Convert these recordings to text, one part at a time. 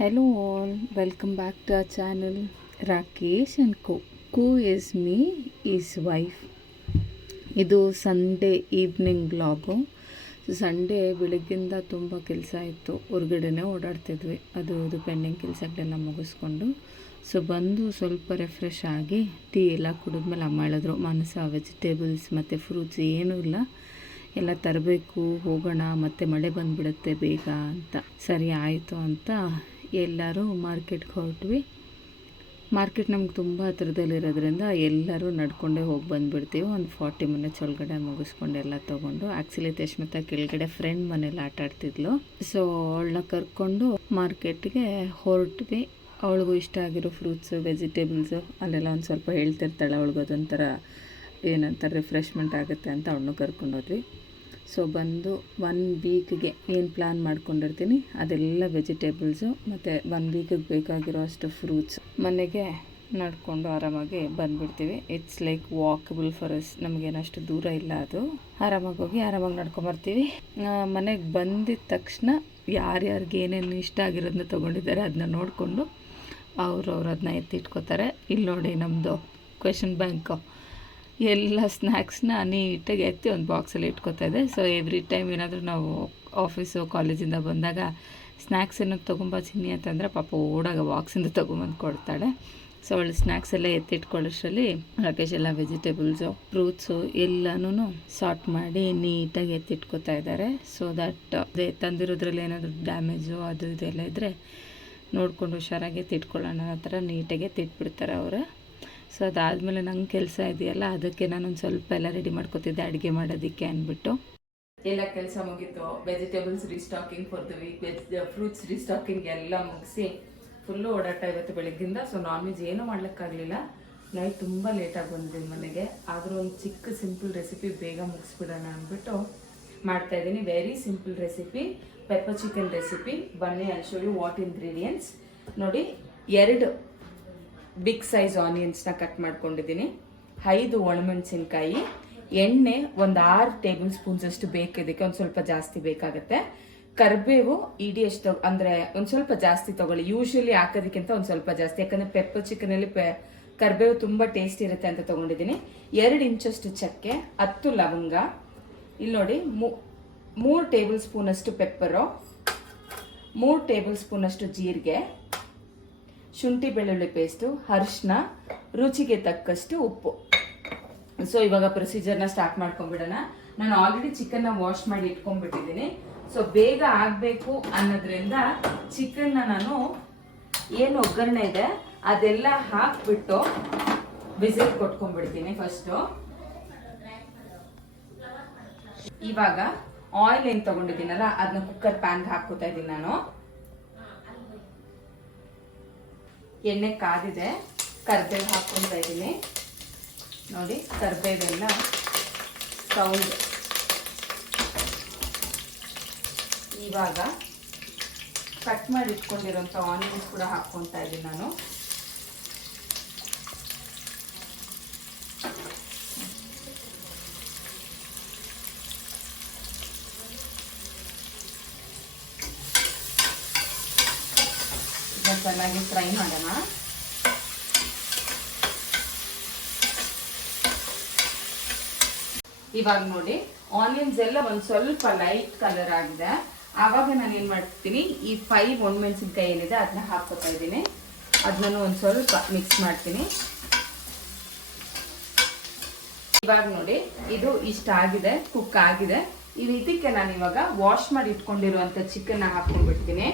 Hello all, welcome back to our channel Rakesh and Co. Co is me, is wife. ಇದು Sunday evening blog. Sunday ಬೆಳಗ್ಗಿಂದ ತುಂಬ ಕೆಲಸ ಇತ್ತು, ಹೊರಗಡೆನೇ ಓಡಾಡ್ತಿದ್ವಿ. ಅದು pending ಕೆಲಸಗಳೆಲ್ಲ ಮುಗಿಸ್ಕೊಂಡು ಬಂದು ಸ್ವಲ್ಪ ರಿಫ್ರೆಶ್ ಆಗಿ ಟೀ ಎಲ್ಲ ಕುಡಿದ್ಮೇಲೆ ಅಮ್ಮ ಹೇಳಿದ್ರು, ಮಾನಸ ವೆಜಿಟೇಬಲ್ಸ್ ಮತ್ತು ಫ್ರೂಟ್ಸ್ ಏನೂ ಇಲ್ಲ, ಎಲ್ಲ ತರಬೇಕು, ಹೋಗೋಣ, ಮತ್ತು ಮಳೆ ಬಂದುಬಿಡುತ್ತೆ ಬೇಗ ಅಂತ. ಸರಿ ಆಯಿತು ಅಂತ ಎಲ್ಲರೂ ಮಾರ್ಕೆಟ್ಗೆ ಹೊರಟ್ವಿ. ಮಾರ್ಕೆಟ್ ನಮ್ಗೆ ತುಂಬ ಹತ್ರದಲ್ಲಿರೋದ್ರಿಂದ ಎಲ್ಲರೂ ನಡ್ಕೊಂಡೇ ಹೋಗಿ ಬಂದುಬಿಡ್ತೀವಿ. ಒಂದು 40 ಮಿನಿಟ್ಸ್ ಒಳಗಡೆ ಮುಗಿಸ್ಕೊಂಡು ಎಲ್ಲ ತೊಗೊಂಡು. ಆ್ಯಕ್ಚುಲಿ ತೇಶ್ಮಿತಾ ಕೆಳಗಡೆ ಫ್ರೆಂಡ್ ಮನೇಲಿ ಆಟ ಆಡ್ತಿದ್ಲು, ಸೊ ಅವಳನ್ನ ಕರ್ಕೊಂಡು ಮಾರ್ಕೆಟ್ಗೆ ಹೊರಟ್ವಿ. ಅವಳಿಗೂ ಇಷ್ಟ ಆಗಿರೋ ಫ್ರೂಟ್ಸು, ವೆಜಿಟೇಬಲ್ಸು ಅಲ್ಲೆಲ್ಲ ಒಂದು ಸ್ವಲ್ಪ ಹೇಳ್ತಿರ್ತಾಳೆ, ಅವಳಿಗೆ ಅದೊಂಥರ ಏನಂತಾರೆ ರಿಫ್ರೆಶ್ಮೆಂಟ್ ಆಗುತ್ತೆ ಅಂತ ಅವಳನ್ನೂ ಕರ್ಕೊಂಡೋದ್ವಿ. ಸೊ ಬಂದು 1 ವೀಕ್ಗೆ ಏನು ಪ್ಲ್ಯಾನ್ ಮಾಡ್ಕೊಂಡಿರ್ತೀನಿ ಅದೆಲ್ಲ ವೆಜಿಟೇಬಲ್ಸು ಮತ್ತು 1 ವೀಕಿಗೆ ಬೇಕಾಗಿರೋ ಅಷ್ಟು ಫ್ರೂಟ್ಸ್ ಮನೆಗೆ ನಡ್ಕೊಂಡು ಆರಾಮಾಗಿ ಬಂದುಬಿಡ್ತೀವಿ. It's like walkable for us, ನಮಗೇನಷ್ಟು ದೂರ ಇಲ್ಲ, ಅದು ಆರಾಮಾಗಿ ಹೋಗಿ ಆರಾಮಾಗಿ ನಡ್ಕೊಂಬರ್ತೀವಿ. ಮನೆಗೆ ಬಂದಿದ್ದ ತಕ್ಷಣ ಯಾರ್ಯಾರಿಗೆ ಏನೇನು ಇಷ್ಟ ಆಗಿರೋದನ್ನ ತೊಗೊಂಡಿದ್ದಾರೆ ಅದನ್ನ ನೋಡಿಕೊಂಡು ಅವರು ಅದನ್ನ ಎತ್ತಿಟ್ಕೋತಾರೆ. ಇಲ್ಲಿ ನೋಡಿ ನಮ್ಮದು ಕ್ವೆಶನ್ ಬ್ಯಾಂಕು ಎಲ್ಲ ಸ್ನ್ಯಾಕ್ಸ್ನ ನೀಟಾಗಿ ಎತ್ತಿ ಒಂದು ಬಾಕ್ಸಲ್ಲಿ ಇಟ್ಕೋತಾ ಇದೆ. ಸೊ ಎವ್ರಿ ಟೈಮ್ ಏನಾದರೂ ನಾವು ಆಫೀಸು ಕಾಲೇಜಿಂದ ಬಂದಾಗ ಸ್ನ್ಯಾಕ್ಸ್ ಏನಾದ್ರು ತೊಗೊಂಬ ಚಿನ್ನಿ ಅಂತಂದರೆ ಪಾಪ ಓಡಾಗ ಬಾಕ್ಸಿಂದ ತೊಗೊಂಬಂದು ಕೊಡ್ತಾಳೆ. ಸೊ ಅವಳು ಸ್ನ್ಯಾಕ್ಸ್ ಎಲ್ಲ ಎತ್ತಿಟ್ಕೊಳ್ಳೋಷ್ಟರಲ್ಲಿ ರಾಕೇಶ್ ಎಲ್ಲ ವೆಜಿಟೇಬಲ್ಸು, ಫ್ರೂಟ್ಸು ಎಲ್ಲನೂ ಸಾರ್ಟ್ ಮಾಡಿ ನೀಟಾಗಿ ಎತ್ತಿಟ್ಕೋತಾ ಇದ್ದಾರೆ. ಸೊ ದಟ್ ಅದೇ ತಂದಿರೋದ್ರಲ್ಲಿ ಏನಾದರೂ ಡ್ಯಾಮೇಜು ಅದು ಇದೆಲ್ಲ ಇದ್ದರೆ ನೋಡಿಕೊಂಡು ಹುಷಾರಾಗಿ ಎತ್ತಿಟ್ಕೊಳ್ಳೋಣ ಅನ್ನೋ ಥರ ನೀಟಾಗಿ ಎತ್ತಿಟ್ಬಿಡ್ತಾರೆ ಅವರು. ಸೊ ಅದಾದಮೇಲೆ ನಂಗೆ ಕೆಲಸ ಇದೆಯಲ್ಲ, ಅದಕ್ಕೆ ನಾನೊಂದು ಸ್ವಲ್ಪ ಎಲ್ಲ ರೆಡಿ ಮಾಡ್ಕೋತಿದ್ದೆ ಅಡುಗೆ ಮಾಡೋದಕ್ಕೆ ಅಂದ್ಬಿಟ್ಟು. ಎಲ್ಲ ಕೆಲಸ ಮುಗೀತು. Vegetables restocking for the week, fruits restocking ಎಲ್ಲ ಮುಗಿಸಿ ಫುಲ್ಲು ಓಡಾಟ ಇವತ್ತು ಬೆಳಗ್ಗಿಂದ. ಸೊ ನಾನ್ ವೆಜ್ ಏನೂ ಮಾಡ್ಲಿಕ್ಕಾಗಲಿಲ್ಲ. ನೈಟ್ ತುಂಬ ಲೇಟಾಗಿ ಬಂದಿದ್ದೀನಿ ಮನೆಗೆ. ಆದರೂ ಒಂದು ಚಿಕ್ಕ ಸಿಂಪಲ್ ರೆಸಿಪಿ ಬೇಗ ಮುಗಿಸ್ಬಿಡೋಣ ಅಂದ್ಬಿಟ್ಟು ಮಾಡ್ತಾಯಿದ್ದೀನಿ. Very simple recipe, pepper chicken recipe. ಬನ್ನಿ I show you what ingredients. ನೋಡಿ, 2 ಬಿಗ್ ಸೈಜ್ ಆನಿಯನ್ಸ್ನ ಕಟ್ ಮಾಡ್ಕೊಂಡಿದ್ದೀನಿ, 5 ಒಣಮೆಣಸಿನ್ಕಾಯಿ, ಎಣ್ಣೆ ಒಂದು 6 ಟೇಬಲ್ ಸ್ಪೂನ್ಸ್ ಅಷ್ಟು ಬೇಕು, ಇದಕ್ಕೆ ಒಂದು ಸ್ವಲ್ಪ ಜಾಸ್ತಿ ಬೇಕಾಗುತ್ತೆ. ಕರಿಬೇವು ಇಡೀ ಎಷ್ಟು ಅಂದರೆ ಒಂದು ಸ್ವಲ್ಪ ಜಾಸ್ತಿ ತೊಗೊಳ್ಳಿ, ಯೂಶ್ವಲಿ ಹಾಕೋದಕ್ಕಿಂತ ಒಂದು ಸ್ವಲ್ಪ ಜಾಸ್ತಿ, ಯಾಕಂದರೆ ಪೆಪ್ಪರ್ ಚಿಕನಲ್ಲಿ ಕರಿಬೇವು ತುಂಬ ಟೇಸ್ಟ್ ಇರುತ್ತೆ ಅಂತ ತೊಗೊಂಡಿದ್ದೀನಿ. 2 ಇಂಚಷ್ಟು ಚಕ್ಕೆ, 10 ಲವಂಗ, ಇಲ್ಲಿ ನೋಡಿ 3 ಟೇಬಲ್ ಸ್ಪೂನ್ ಅಷ್ಟು ಪೆಪ್ಪರು, 3 ಟೇಬಲ್ ಸ್ಪೂನ್ ಅಷ್ಟು ಜೀರಿಗೆ, ಶುಂಠಿ ಬೆಳ್ಳುಳ್ಳಿ ಪೇಸ್ಟು, ಅರಿಶಿನ, ರುಚಿಗೆ ತಕ್ಕಷ್ಟು ಉಪ್ಪು. ಸೊ ಇವಾಗ ಪ್ರೊಸೀಜರ್ನ ಸ್ಟಾರ್ಟ್ ಮಾಡ್ಕೊಂಡ್ಬಿಡೋಣ. ನಾನು ಆಲ್ರೆಡಿ ಚಿಕನ್ನ ವಾಶ್ ಮಾಡಿ ಇಟ್ಕೊಂಡ್ಬಿಟ್ಟಿದ್ದೀನಿ. ಸೊ ಬೇಗ ಆಗಬೇಕು ಅನ್ನೋದ್ರಿಂದ ಚಿಕನ್ನ ನಾನು ಏನು ಒಗ್ಗರಣೆ ಇದೆ ಅದೆಲ್ಲ ಹಾಕ್ಬಿಟ್ಟು ವಿಸಿಲ್ ಕೊಟ್ಕೊಂಡ್ಬಿಡ್ತೀನಿ ಫಸ್ಟು. ಇವಾಗ ಆಯಿಲ್ ಏನು ತಗೊಂಡಿದ್ದೀನಲ್ಲ ಅದನ್ನ ಕುಕ್ಕರ್ ಪ್ಯಾನ್ಗೆ ಹಾಕೋತಾ ಇದ್ದೀನಿ ನಾನು. ಎಣ್ಣೆ ಕಾದಿದೆ, ಕರಿಬೇವು ಹಾಕ್ಕೊತಾ ಇದ್ದೀನಿ. ನೋಡಿ ಕರಿಬೇವೆಲ್ಲ ಸೌಂಡ್. ಇವಾಗ ಕಟ್ ಮಾಡಿ ಇಟ್ಕೊಂಡಿರೋಂಥ ಆನಿಯನ್ಸ್ ಕೂಡ ಹಾಕ್ಕೊತಾ ಇದ್ದೀನಿ ನಾನು. ಚೆನ್ನಾಗಿ ಫ್ರೈ ಮಾಡೋಣ. ಇವಾಗ ನೋಡಿ ಆನಿಯನ್ಸ್ ಎಲ್ಲ ಒಂದು ಸ್ವಲ್ಪ ಲೈಟ್ ಕಲರ್ ಆಗಿದೆ. ಆವಾಗ ನಾನು ಏನು ಮಾಡ್ತೀನಿ, ಈ 5 ಒಣಮೆಣಸಿನ್ಕಾಯಿ ಏನಿದೆ ಅದನ್ನ ಹಾಕ್ಕೊತಾ ಇದ್ದೀನಿ. ಅದನ್ನ ಒಂದು ಸ್ವಲ್ಪ ಮಿಕ್ಸ್ ಮಾಡ್ತೀನಿ. ಇವಾಗ ನೋಡಿ ಇದು ಇಷ್ಟ ಆಗಿದೆ, ಕುಕ್ ಆಗಿದೆ. ಇದಕ್ಕೆ ನಾನು ಇವಾಗ ವಾಶ್ ಮಾಡಿ ಇಟ್ಕೊಂಡಿರುವಂಥ ಚಿಕನ್ನ ಹಾಕ್ಕೊಂಡ್ಬಿಡ್ತೀನಿ.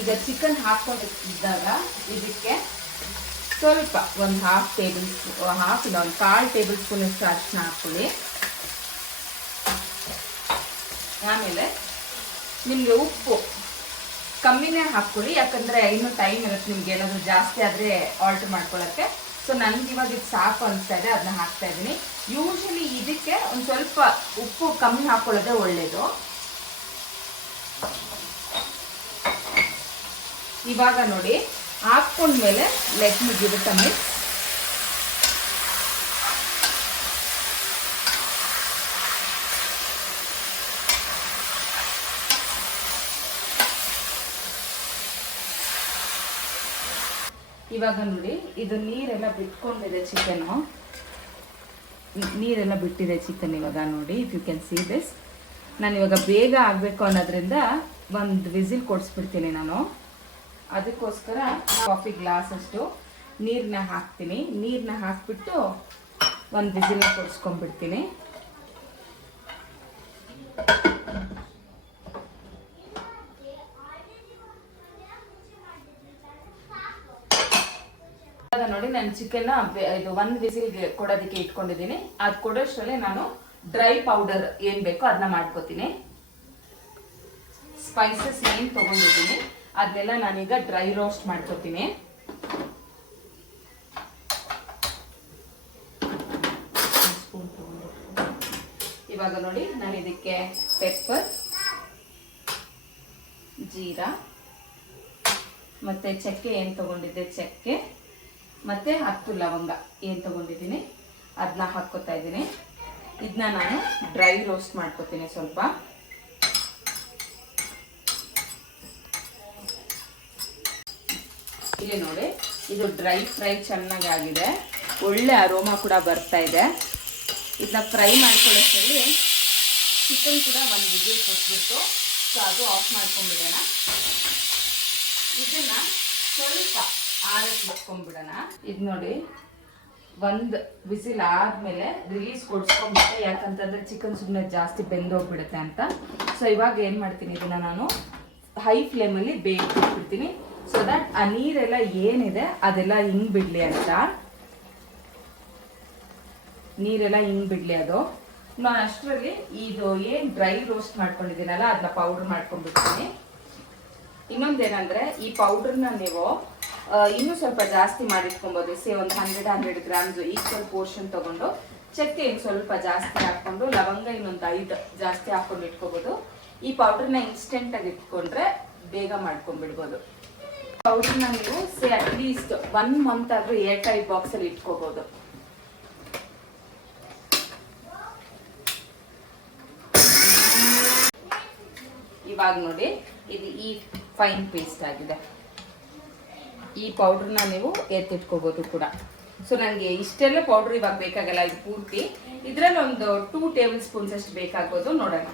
ಈಗ ಚಿಕನ್ ಹಾಕೊಂಡಿದ್ದಾಗ ಇದಕ್ಕೆ ಸ್ವಲ್ಪ ಒಂದು 1/2 ಟೇಬಲ್ ಸ್ಪೂನ್, ಒಂದು 1/4 ಟೇಬಲ್ ಸ್ಪೂನ್ ಅಷ್ಟು ಅರಿಶಿನ ಹಾಕ್ಕೊಳ್ಳಿ. ಆಮೇಲೆ ನಿಮಗೆ ಉಪ್ಪು ಕಮ್ಮಿನೇ ಹಾಕ್ಕೊಳ್ಳಿ, ಯಾಕಂದರೆ ಇನ್ನೂ ಟೈಮ್ ಇರುತ್ತೆ ನಿಮ್ಗೆ ಏನಾದರೂ ಜಾಸ್ತಿ ಆದರೆ ಆಲ್ಟರ್ ಮಾಡ್ಕೊಳ್ಳೋಕ್ಕೆ. ಸೊ ನನಗೆ ಇವಾಗ ಇದು ಸಾಕು ಅನಿಸ್ತಾ ಇದೆ, ಅದನ್ನ ಹಾಕ್ತಾ ಇದ್ದೀನಿ. ಯೂಶಲಿ ಇದಕ್ಕೆ ಒಂದು ಸ್ವಲ್ಪ ಉಪ್ಪು ಕಮ್ಮಿ ಹಾಕ್ಕೊಳ್ಳೋದೇ ಒಳ್ಳೆಯದು. ಇವಾಗ ನೋಡಿ ಹಾಕ್ಕೊಂಡ್ಮೇಲೆ let me give it a mix. ಇವಾಗ ನೋಡಿ ಇದು ನೀರೆಲ್ಲ ಬಿಟ್ಕೊಂಡಿದೆ ಚಿಕನ್ನು, ನೀರೆಲ್ಲ ಬಿಟ್ಟಿದೆ ಚಿಕನ್ ಇವಾಗ ನೋಡಿ. If you can see this. ನಾನು ಇವಾಗ ಬೇಗ ಆಗಬೇಕು ಅನ್ನೋದ್ರಿಂದ ಒಂದು ವಿಸಿಲ್ ಕೊಡಿಸ್ಬಿಡ್ತೀನಿ ನಾನು. ಅದಕ್ಕೋಸ್ಕರ ಕಾಫಿ ಗ್ಲಾಸ್ ಅಷ್ಟು ನೀರನ್ನ ಹಾಕ್ತೀನಿ. ನೀರನ್ನ ಹಾಕ್ಬಿಟ್ಟು ಒಂದು ವಿಸಿಲ್ನ ಕೊಡಿಸ್ಕೊಂಡ್ಬಿಡ್ತೀನಿ. ನೋಡಿ ನಾನು ಚಿಕನ್ನ ಇದು ಒಂದು ವಿಸಿಲ್ಗೆ ಕೊಡೋದಕ್ಕೆ ಇಟ್ಕೊಂಡಿದ್ದೀನಿ. ಅದು ಕೊಡೋಷ್ಟರಲ್ಲೇ ನಾನು ಡ್ರೈ ಪೌಡರ್ ಏನು ಬೇಕೋ ಅದನ್ನ ಮಾಡ್ಕೋತೀನಿ. ಸ್ಪೈಸಸ್ ಏನು ತೊಗೊಂಡಿದ್ದೀನಿ ಅದನ್ನೆಲ್ಲ ನಾನೀಗ ಡ್ರೈ ರೋಸ್ಟ್ ಮಾಡ್ಕೋತೀನಿ. ಇವಾಗ ನೋಡಿ ನಾನು ಇದಕ್ಕೆ ಪೆಪ್ಪರ್, ಜೀರಾ ಮತ್ತು ಚಕ್ಕೆ ಏನು ತೊಗೊಂಡಿದ್ದೆ, ಚಕ್ಕೆ ಮತ್ತು 10 ಲವಂಗ ಏನು ತೊಗೊಂಡಿದ್ದೀನಿ ಅದನ್ನ ಹಾಕ್ಕೋತಾ ಇದ್ದೀನಿ. ಇದನ್ನ ನಾನು ಡ್ರೈ ರೋಸ್ಟ್ ಮಾಡ್ಕೋತೀನಿ ಸ್ವಲ್ಪ. ಇಲ್ಲಿ ನೋಡಿ ಇದು ಡ್ರೈ ಫ್ರೈ ಚೆನ್ನಾಗಾಗಿದೆ, ಒಳ್ಳೆ ಅರೋಮಾ ಕೂಡ ಬರ್ತಾ ಇದೆ. ಇದನ್ನ ಫ್ರೈ ಮಾಡ್ಕೊಳ್ಳೋಷ್ಟರಲ್ಲಿ ಚಿಕನ್ ಕೂಡ ಒಂದು ವಿಜಿಲ್ ಕೊಟ್ಬಿಟ್ಟು ಸೊ ಅದು ಆಫ್ ಮಾಡ್ಕೊಂಡ್ಬಿಡೋಣ. ಇದನ್ನ ಸ್ವಲ್ಪ ಆರಕ್ಕೆ ಇಟ್ಕೊಂಡ್ಬಿಡೋಣ. ಇದು ನೋಡಿ ಒಂದು ವಿಸಿಲ್ ಆದಮೇಲೆ ರಿಲೀಸ್ ಕೊಡಿಸ್ಕೊಂಡ್ಬಿಟ್ಟೆ, ಯಾಕಂತಂದರೆ ಚಿಕನ್ ಸುಮ್ಮನೆ ಜಾಸ್ತಿ ಬೆಂದೋಗ್ಬಿಡುತ್ತೆ ಅಂತ. ಸೊ ಇವಾಗ ಏನು ಮಾಡ್ತೀನಿ, ಇದನ್ನು ನಾನು ಹೈ ಫ್ಲೇಮಲ್ಲಿ ಬೇಯಿಸ್ಬಿಡ್ತೀನಿ. ಸೊ ದಟ್ ಆ ನೀರೆಲ್ಲ ಏನಿದೆ ಅದೆಲ್ಲ ಹಿಂಗೆ ಬಿಡಲಿ ಅಂತ, ನೀರೆಲ್ಲ ಹಿಂಗೆ ಬಿಡಲಿ ಅದು. ನಾನು ಅಷ್ಟರಲ್ಲಿ ಇದು ಏನು ಡ್ರೈ ರೋಸ್ಟ್ ಮಾಡ್ಕೊಂಡಿದ್ದೀನಲ್ಲ ಅದನ್ನ ಪೌಡ್ರ್ ಮಾಡ್ಕೊಂಡ್ಬಿಡ್ತೀನಿ. ಇನ್ನೊಂದೇನೆಂದರೆ ಈ ಪೌಡ್ರನ್ನ ನೀವು ಇನ್ನೂ ಸ್ವಲ್ಪ ಜಾಸ್ತಿ ಮಾಡಿಟ್ಕೊಬೋದು. ಒಂದು 100 ಗ್ರಾಮ್ಸ್ ಈಕ್ವಲ್ ಪೋರ್ಷನ್ ತೊಗೊಂಡು ಚಕ್ಕೆ ಇನ್ನು ಸ್ವಲ್ಪ ಜಾಸ್ತಿ ಹಾಕ್ಕೊಂಡು ಲವಂಗ ಇನ್ನೊಂದು 5 ಜಾಸ್ತಿ ಹಾಕ್ಕೊಂಡು ಇಟ್ಕೋಬೋದು. ಈ ಪೌಡ್ರನ್ನ ಇನ್ಸ್ಟೆಂಟಾಗಿ ಇಟ್ಕೊಂಡ್ರೆ ಬೇಗ ಮಾಡ್ಕೊಂಡ್ಬಿಡ್ಬೋದು. ಪೌಡ್ರನ್ನ ನೀವು ಅಟ್ಲೀಸ್ಟ್ 1 ಮಂತ್ ಆದರೂ ಏರ್ ಟೈಟ್ ಬಾಕ್ಸಲ್ಲಿ ಇಟ್ಕೋಬೋದು. ಇವಾಗ ನೋಡಿ ಇದು ಈ ಫೈನ್ ಪೇಸ್ಟ್ ಆಗಿದೆ. ಈ ಪೌಡ್ರನ್ನ ನೀವು ಎತ್ತಿಟ್ಕೋಬೋದು ಕೂಡ. ಸೊ ನನಗೆ ಇಷ್ಟೆಲ್ಲ ಪೌಡ್ರ್ ಇವಾಗ ಬೇಕಾಗಲ್ಲ, ಇದು ಪೂರ್ತಿ ಇದರಲ್ಲಿ ಒಂದು 2 ಟೇಬಲ್ ಸ್ಪೂನ್ಸ್ ಅಷ್ಟು ಬೇಕಾಗ್ಬೋದು. ನೋಡೋಣ.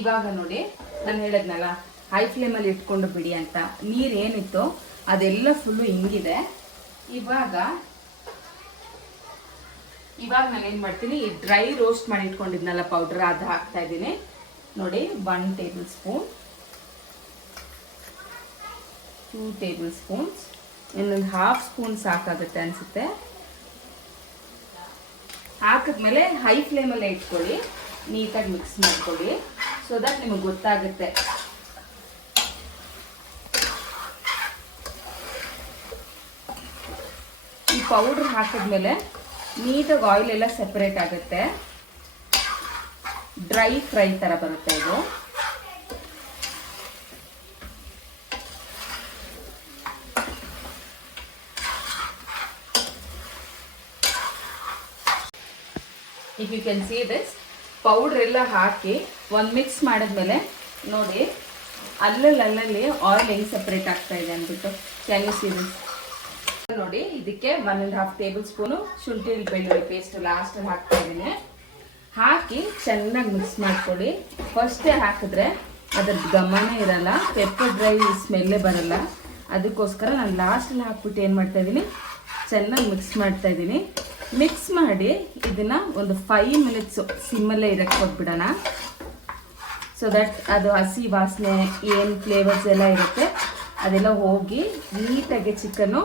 ಇವಾಗ ನೋಡಿ ನಾನು ಹೇಳಿದ್ನಲ್ಲ ಹೈ ಫ್ಲೇಮಲ್ಲಿ ಇಟ್ಕೊಂಡು ಬಿಡಿ ಅಂತ, ನೀರು ಏನಿತ್ತು ಅದೆಲ್ಲ ಫುಲ್ಲು ಹಿಂಗಿದೆ. ಇವಾಗ ನಾನು ಏನು ಮಾಡ್ತೀನಿ, ಈ ಡ್ರೈ ರೋಸ್ಟ್ ಮಾಡಿ ಇಟ್ಕೊಂಡಿದ್ನಲ್ಲ ಪೌಡ್ರ್ ಅದು ಹಾಕ್ತಾ ಇದ್ದೀನಿ ನೋಡಿ. 1 ಟೇಬಲ್ ಸ್ಪೂನ್, 2 ಟೇಬಲ್ ಸ್ಪೂನ್ಸ್, ಇನ್ನೊಂದು 1/2 ಸ್ಪೂನ್ ಸಾಕಾಗುತ್ತೆ ಅನಿಸುತ್ತೆ. ಹಾಕಿದ್ಮೇಲೆ ಹೈ ಫ್ಲೇಮಲ್ಲೇ ಇಟ್ಕೊಳ್ಳಿ, ನೀಟಾಗಿ ಮಿಕ್ಸ್ ಮಾಡ್ಕೊಳ್ಳಿ. ಸೊ ದಟ್ ನಿಮಗೆ ಗೊತ್ತಾಗುತ್ತೆ. ಈ ಪೌಡ್ರ್ ಹಾಕಿದ್ಮೇಲೆ ನೀಟಾಗಿ ಆಯಿಲ್ ಎಲ್ಲ ಸೆಪರೇಟ್ ಆಗುತ್ತೆ, ಡ್ರೈ ಫ್ರೈ ಥರ ಬರುತ್ತೆ ಇದು. If you can see this, powder ಎಲ್ಲ ಹಾಕಿ ಒಂದು ಮಿಕ್ಸ್ ಮಾಡಿದ್ಮೇಲೆ ನೋಡಿ ಅಲ್ಲಲ್ಲಿ ಆಯಿಲ್ ಹೆಂಗೆ ಸಪ್ರೇಟ್ ಆಗ್ತಾ ಇದೆ ಅಂದ್ಬಿಟ್ಟು. Can U see this? ನೋಡಿ ಇದಕ್ಕೆ 1.5 ಟೇಬಲ್ ಸ್ಪೂನು ಶುಂಠಿ ಬೆಳ್ಳುಳ್ಳಿ ಪೇಸ್ಟ್ ಲಾಸ್ಟಲ್ಲಿ ಹಾಕ್ತಾ ಇದ್ದೀನಿ. ಹಾಕಿ ಚೆನ್ನಾಗಿ ಮಿಕ್ಸ್ ಮಾಡ್ಕೊಳ್ಳಿ. ಫಸ್ಟೇ ಹಾಕಿದ್ರೆ ಅದ್ರದ್ದು ಗಮನ ಇರಲ್ಲ, ಪೆಪ್ಪರ್ ಡ್ರೈ ಸ್ಮೆಲ್ಲೇ ಬರಲ್ಲ. ಅದಕ್ಕೋಸ್ಕರ ನಾನು ಲಾಸ್ಟಲ್ಲಿ ಹಾಕ್ಬಿಟ್ಟು ಏನು ಮಾಡ್ತಾಯಿದ್ದೀನಿ, ಚೆನ್ನಾಗಿ ಮಿಕ್ಸ್ ಮಾಡ್ತಾಯಿದ್ದೀನಿ. ಮಿಕ್ಸ್ ಮಾಡಿ ಇದನ್ನು ಒಂದು 5 ಮಿನಿಟ್ಸು ಸಿಮ್ಮಲ್ಲೇ ಇರಕ್ಕೆ ಕೊಟ್ಬಿಡೋಣ. ಸೊ ದಟ್ ಅದು ಹಸಿ ವಾಸನೆ ಏನು ಫ್ಲೇವರ್ಸ್ ಎಲ್ಲ ಇರುತ್ತೆ ಅದೆಲ್ಲ ಹೋಗಿ ನೀಟಾಗಿ ಚಿಕನ್ನು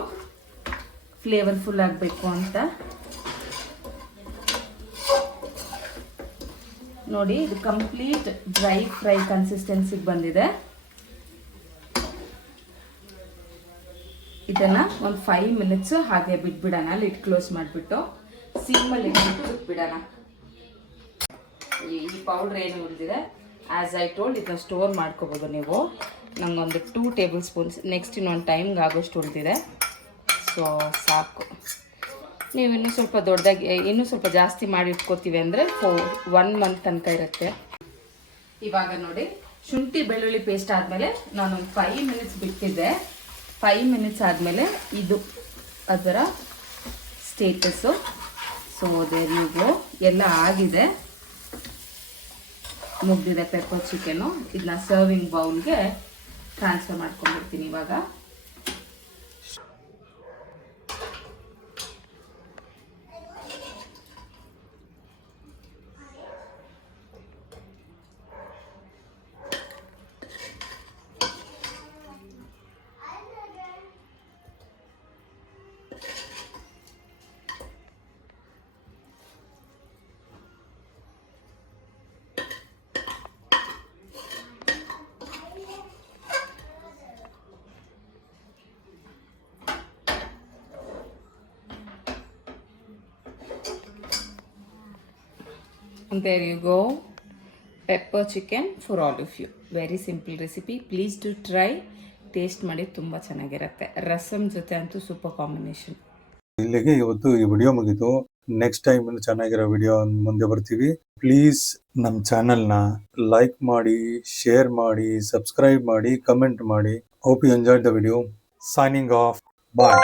ಫ್ಲೇವರ್ಫುಲ್ ಆಗಬೇಕು ಅಂತ. ನೋಡಿ ಇದು ಕಂಪ್ಲೀಟ್ ಡ್ರೈ ಫ್ರೈ ಕನ್ಸಿಸ್ಟೆನ್ಸಿಗೆ ಬಂದಿದೆ. ಇದನ್ನು ಒಂದು 5 ಮಿನಿಟ್ಸು ಹಾಗೆ ಬಿಟ್ಬಿಡೋಣ. ಲಿಡ್ ಕ್ಲೋಸ್ ಮಾಡಿಬಿಟ್ಟು ಸಿಮ್ಮಲ್ಲಿ ಇಟ್ಬಿಟ್ಟು ಬಿಟ್ಬಿಡೋಣ. ಈ ಪೌಡ್ರ್ ಏನು ಉಳಿದಿದೆ ಆ್ಯಸ್ ಐ ಟೋಲ್ಡ್ ಇದನ್ನ ಸ್ಟೋರ್ ಮಾಡ್ಕೋಬೋದು ನೀವು. ನನಗೊಂದು 2 ಟೇಬಲ್ ಸ್ಪೂನ್ಸ್ ನೆಕ್ಸ್ಟ್ ಇನ್ನೊಂದು ಟೈಮ್ಗೆ ಆಗೋಷ್ಟು ಉಳಿದಿದೆ. ಸೊ ಸಾಕು. ನೀವು ಇನ್ನೂ ಸ್ವಲ್ಪ ದೊಡ್ಡದಾಗಿ ಇನ್ನೂ ಸ್ವಲ್ಪ ಜಾಸ್ತಿ ಮಾಡಿ ಇಟ್ಕೋತೀವಿ ಅಂದರೆ 1 ಮಂತ್ ತನಕ ಇರುತ್ತೆ. ಇವಾಗ ನೋಡಿ ಶುಂಠಿ ಬೆಳ್ಳುಳ್ಳಿ ಪೇಸ್ಟ್ ಆದಮೇಲೆ ನಾನೊಂದು 5 ಮಿನಿಟ್ಸ್ ಬಿಟ್ಟಿದ್ದೆ. 5 ಮಿನಿಟ್ಸ್ ಆದಮೇಲೆ ಇದು ಅದರ status. So there you go, ಎಲ್ಲ ಆಗಿದೆ, ಮುಗ್ದಿದೆ ಪೆಪ್ಪರ್ ಚಿಕನ್ನು. ಇದನ್ನ ಸರ್ವಿಂಗ್ ಬೌಲ್ಗೆ ಟ್ರಾನ್ಸ್ಫರ್ ಮಾಡ್ಕೊಂಡ್ಬಿಡ್ತೀನಿ ಇವಾಗ. And there you go, pepper chicken for all of you. Very simple recipe. Please do try. Taste ಮಾಡಿ, ತುಂಬ ಚೆನ್ನಾಗಿರುತ್ತೆ. ರಸಮ್ ಜೊತೆ ಅಂತೂ ಸೂಪರ್ ಕಾಂಬಿನೇಷನ್. ಇಲ್ಲಿಗೆ ಇವತ್ತು ಈ ವಿಡಿಯೋ ಮುಗಿತು. ನೆಕ್ಸ್ಟ್ ಟೈಮ್ ಚೆನ್ನಾಗಿರೋ ವಿಡಿಯೋ ಮುಂದೆ ಬರ್ತೀವಿ. ಪ್ಲೀಸ್ ನಮ್ಮ ಚಾನೆಲ್ನ ಲೈಕ್ ಮಾಡಿ, ಶೇರ್ ಮಾಡಿ, ಸಬ್ಸ್ಕ್ರೈಬ್ ಮಾಡಿ, ಕಮೆಂಟ್ ಮಾಡಿ. Hope you enjoyed the video. Signing off. Bye.